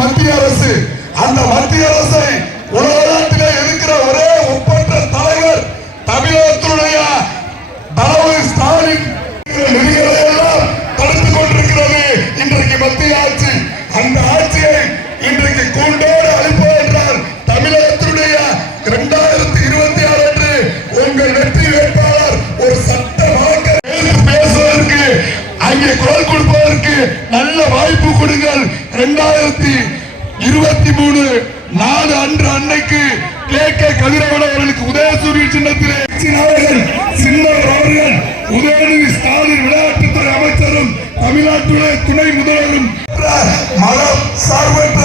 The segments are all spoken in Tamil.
மத்திய அரசு. அந்த மத்திய அரசை உலகத்திலே இருக்கிற ஒரே ஒப்பற்ற தலைவர் தமிழகத்துடைய தளபதி ஸ்டாலின் நிதிகளை எல்லாம் தடுத்துக் கொண்டிருக்கிறது இன்றைக்கு மத்திய ஆட்சி. அந்த ஆட்சியை இன்றைக்கு கூண்டோடு அளிப்போம் என்றால் தமிழகத்தினுடைய 2026 அன்று உங்கள் வெற்றி வேட்பாளர் ஒரு சட்ட பேசுவதற்கு அங்கே குரல் கொடுப்பதற்கு நல்ல வாய்ப்பு கொடுங்கள். 2023 நாடு அன்று அன்னைக்கு கே கதிரவன் அவர்களுக்கு உதயசூரியன் சின்னத்திலே சின்னர் அவர்கள் உதயநிதி ஸ்டாலின் விளையாட்டுத்துறை அமைச்சரும் தமிழ்நாட்டுடைய துணை முதல்வரும் மதம் சார்பற்ற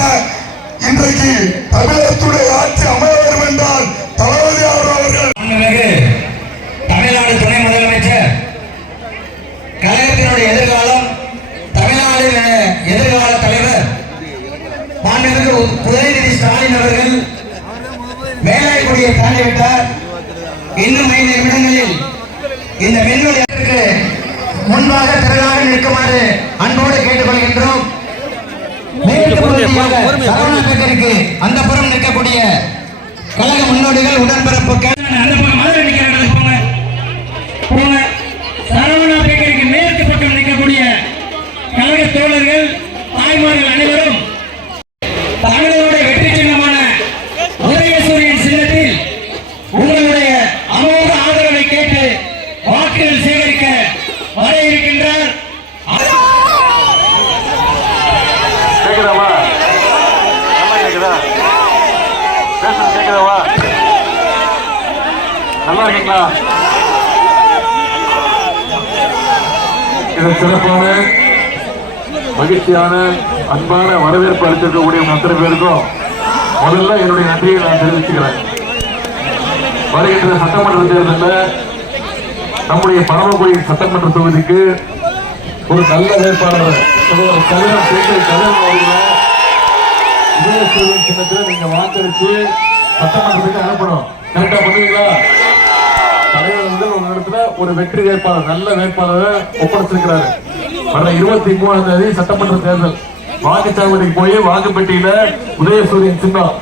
இன்றைக்கு தமிழகத்துடைய ஆட்சி அமைய வேண்டும் என்றால் தளபதி அவர்கள் தமிழ்நாடு துணை முதலமைச்சர் கழகத்தினுடைய எதிர்காலம் தமிழ்நாட்டின் எதிர்கால தலைவர் மாண்புமிகு உதயநிதி ஸ்டாலின் அவர்கள் மேலாய்க்குடியை தாண்டிவிட்டார். இன்னும் 5 நிமிடங்களில் இந்த மின்வெளிக்கு முன்பாக திரளாக நிற்குமாறு அன்போடு கேட்டுக்கொள்கின்றோம். அந்த புறம் நிற்கக்கூடிய கழக முன்னோடிகள் உடன்பிறப்பு அந்த பக்கம் மதுரை நிற்கிற போங்க. சரவணா பேக்கரிக்கு மேற்கு பக்கம் நிற்கக்கூடிய கழக தோழர்கள் தாய்மார்கள் அனைவரும் தமிழனுடைய வெற்றி சின்னமான உதயசூரியன் சின்னத்தில் உங்களுடைய அமோக ஆதரவை கேட்டு வாக்குகள் சேகரிக்க வர இருக்கின்றார். நல்லா இருக்கீங்களா? இதற்கு சிறப்பான மகிழ்ச்சியான அன்பான வரவேற்பு அளித்திருக்கக்கூடிய அத்தனை பேருக்கும் முதல்ல என்னுடைய நன்றியை நான் தெரிவிச்சுக்கிறேன். வருகின்ற சட்டமன்ற தேர்தலில் நம்முடைய பரமக்குடி சட்டமன்ற தொகுதிக்கு ஒரு நல்ல வேட்பாளர் உதயசூரியன் சின்னத்தில் நீங்க வாக்களிச்சு சட்டமன்றத்துக்கு அனுப்பணும். கரெக்டா பண்ணுவீங்களா? தலைவர் வந்து ஒரு இடத்துல ஒரு வெற்றி வேட்பாளர் நல்ல வேட்பாளரை ஒப்படைச்சிருக்கிறாரு. வர 23ஆம் தேதி சட்டமன்ற தேர்தல் வாக்குச்சாவடிக்கு போய் வாக்குப்பெட்டியில உதயசூரியன் சின்னம்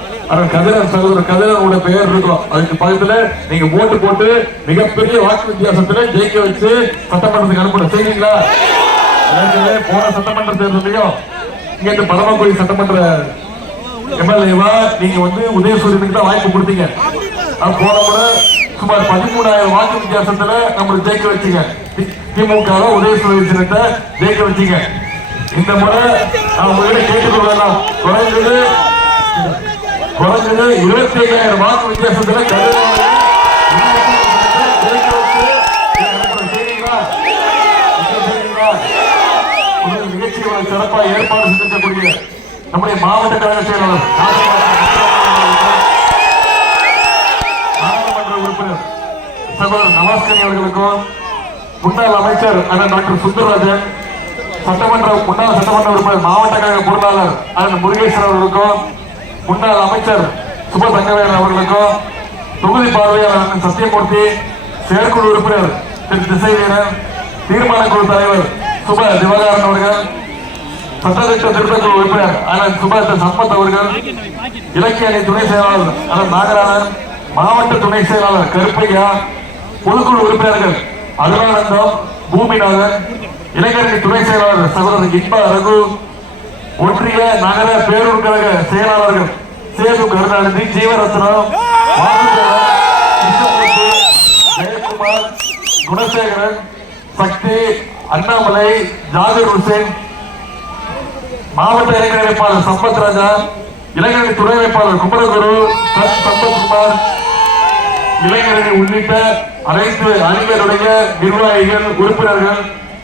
கதிரன் சகோதரர் கதிரனோட பெயர் இருக்கும். அதுக்கு பக்கத்துல நீங்க ஓட்டு போட்டு மிகப்பெரிய வாக்கு வித்தியாசத்துல ஜெயிக்க வச்சு சட்டமன்றத்துக்கு அனுப்பணும். செய்வீங்களா? போன சட்டமன்ற தேர்தலையும் இங்க இருந்து பரமக்குடி சட்டமன்ற எம்எல்ஏவா நீங்க வந்து உதயசூரியனுக்கு தான் வாய்ப்பு கொடுத்தீங்க. போன முறை சுமார் 13,000 வாக்கு வித்தியாசத்துல நம்மளுக்கு ஜெயிக்க வச்சீங்க. திமுக உதயசூரியன் சின்னத்தை ஜெயிக்க வச்சீங்க. இந்த முறை நான் உங்ககிட்ட கேட்டுக்கொள்ளலாம், குறைஞ்சது 25,000 வாக்கு வித்தியாசத்துல நிகழ்ச்சிகளை சிறப்பாக ஏற்பாடு செஞ்சக்கூடிய நம்முடைய மாவட்ட கழக செயலாளர் நாடாளுமன்ற உறுப்பினர் சகோதரர் நவாஸ்கனி அவர்களுக்கும், முன்னாள் அமைச்சர் அண்ணன் டாக்டர் சுந்தரராஜன், முன்னாள் சட்டமன்ற உறுப்பினர் மாவட்ட கழக பொருளாளர் அண்ணன் முருகேசன் அவர்களுக்கும், முன்னாள் அமைச்சர் சுப தங்கவேலன் அவர்களுக்கும், தொகுதி பார்வையாளர் அண்ணன் சத்தியமூர்த்தி, செயற்குழு உறுப்பினர் திரு திசைவீரன், தீர்மான குழு தலைவர் சுப திவாகரன் அவர்கள், சட்டத்திட்ட திருத்தக்குழு உறுப்பினர் அண்ணன் சுப சம்பத் அவர்கள், இலக்கிய அணி துணை செயலாளர் அண்ணன் நாகராஜன், மாவட்ட துணை செயலாளர் கருப்பையா, பொதுக்குழு உறுப்பினர்கள் அருளானந்தம், பூமிநாதன், இளைஞரணி துணை செயலாளர் சகோதரர் இன்பா ரகு, ஒன்றிய நகர பேரூர் கழக செயலாளர்கள் சேது கருணாநிதி, ஜீவரத்னம், ஜெயக்குமார், குணசேகரன், சக்தி, அண்ணாமலை, ஜாகிர் ஹுசேன், மாவட்ட இளைஞர் அமைப்பாளர் சம்பத் ராஜா, இளைஞரணி துணை அமைப்பாளர் குமரகுரு, சம்பத்குமார், இளைஞரணி உள்ளிட்ட அனைத்து அணிகளுடைய நிர்வாகிகள், உறுப்பினர்கள்,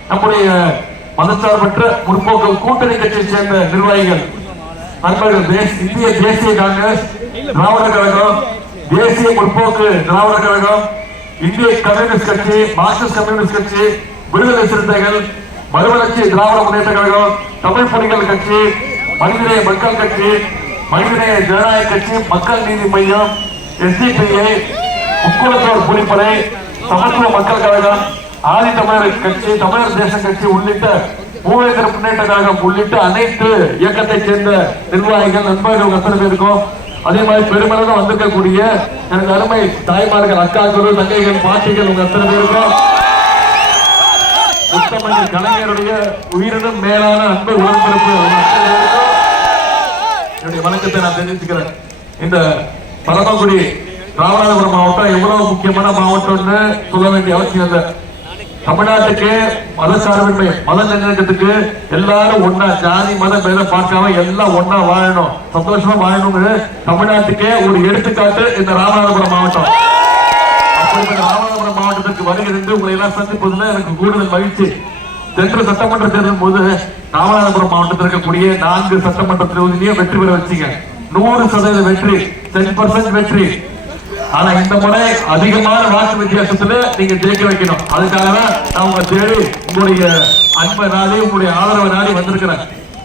நம்முடைய மதச்சார்பற்ற முற்போக்கு கூட்டணி கட்சியை சேர்ந்த நிர்வாகிகள், நண்பர்கள், இந்திய தேசிய காங்கிரஸ், திராவிட கழகம், தேசிய முற்போக்கு திராவிட கழகம், இந்திய கம்யூனிஸ்ட் கட்சி, மார்க்சிஸ்ட் கம்யூனிஸ்ட் கட்சி, விடுதலை சிறுத்தைகள், மறுமலர்ச்சி திராவிட முன்னேற்ற கழகம், தமிழ் புலிகள் கட்சி, மனிதநேய மக்கள் கட்சி, மனிதநேய ஜனநாயக கட்சி, மக்கள் நீதி மையம், எஸ்டிபிஐ, முக்குளத்தோர் புலிப்படை, சமத்துவ மக்கள் கழகம், ஆதி தமிழர் கட்சி, தமிழர் தேச கட்சி உள்ளிட்ட மூவேந்தர முன்னேற்ற கழகம் உள்ளிட்ட அனைத்து இயக்கத்தை சேர்ந்த நிர்வாகிகள் நண்பர்கள் அத்தனை பேருக்கும், அதே மாதிரி பெருமளவு வந்திருக்கக்கூடிய எனக்கு அருமை தாய்மார்கள், அக்காக்கள், தங்கைகள், பாட்டிகள் உங்க அத்தனை பேருக்கும் முத்தமிழ் கலைஞருடைய உயிரினும் மேலான அன்பு உடன்பிறப்பு என்னுடைய வணக்கத்தை நான் தெரிவிச்சுக்கிறேன். இந்த பரமக்குடி ராமநாதபுரம் மாவட்டம் எவ்வளவு முக்கியமான மாவட்டம்னு சொல்ல வேண்டிய அவசியம் இல்லை. தமிழ்நாட்டுக்கு மத சார்பின்மை, மத நல்லிணக்கத்துக்கு எல்லாரும் ஒன்னா, ஜாதி மத பேதம் பார்க்காம எல்லாம் ஒன்னா வாழணும், சந்தோஷமா வாழணும்னு தமிழ்நாட்டுக்கே ஒரு எடுத்துக்காட்டு இந்த ராமநாதபுரம் மாவட்டம். அப்படிப்பட்ட ராமநாதபுரம் மாவட்டத்திற்கு வருகிறது உங்களை எல்லாம் சந்திப்பதுல எனக்கு கூடுதல் மகிழ்ச்சி. சென்ற சட்டமன்ற தேர்தல் போது ராமநாதபுரம் மாவட்டத்தில் இருக்கக்கூடிய 4 சட்டமன்ற தொகுதியிலையும் வெற்றி பெற வச்சீங்க. 100% வெற்றி, 10% வெற்றி. ஆனா இந்த முறை அதிகமான வாக்கு வித்தியாசத்துல நீங்க ஜெயிக்க வைக்கணும். அதுக்காக தான் நான் உங்க தேடி உங்களுடைய அன்பை நாடி, உங்களுடைய ஆதரவை நாடி வந்திருக்கிறேன்.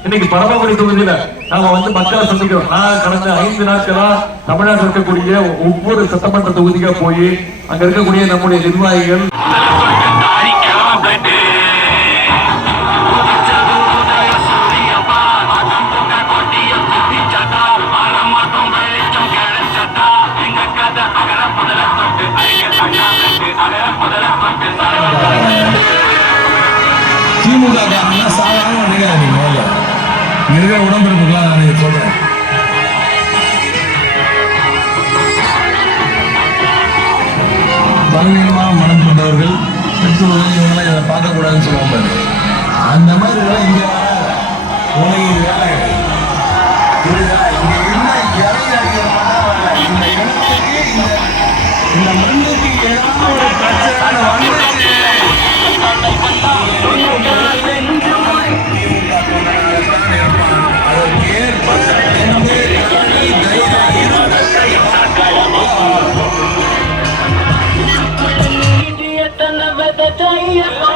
இன்னைக்கு பரமக்குடி தொகுதியில நாம மக்களை சந்திக்கிறோம். நான் கடந்த 5 நாட்களா தமிழ்நாட்டில் இருக்கக்கூடிய ஒவ்வொரு சட்டமன்ற தொகுதிக்கா போய் அங்க இருக்கக்கூடிய நம்முடைய நிர்வாகிகள் திமுக சாதாரண நினைக்காது. நீங்க இருக்கிற உடம்பிறப்புக்கெல்லாம் நான் சொல்றேன். பலவீனமான மனம் கொண்டவர்கள் பெற்றோர்கள் இவங்கெல்லாம் இதை பார்க்கக்கூடாதுன்னு சொல்லுவாங்க. அந்த மாதிரி இதெல்லாம் இங்க உனக்கு இது வேலை இங்க இருந்தா இந்த இடத்துக்கு இந்த மண்ணுக்கு ஏதாவது ஒரு பிரச்சனை வந்துச்சு. Thank you.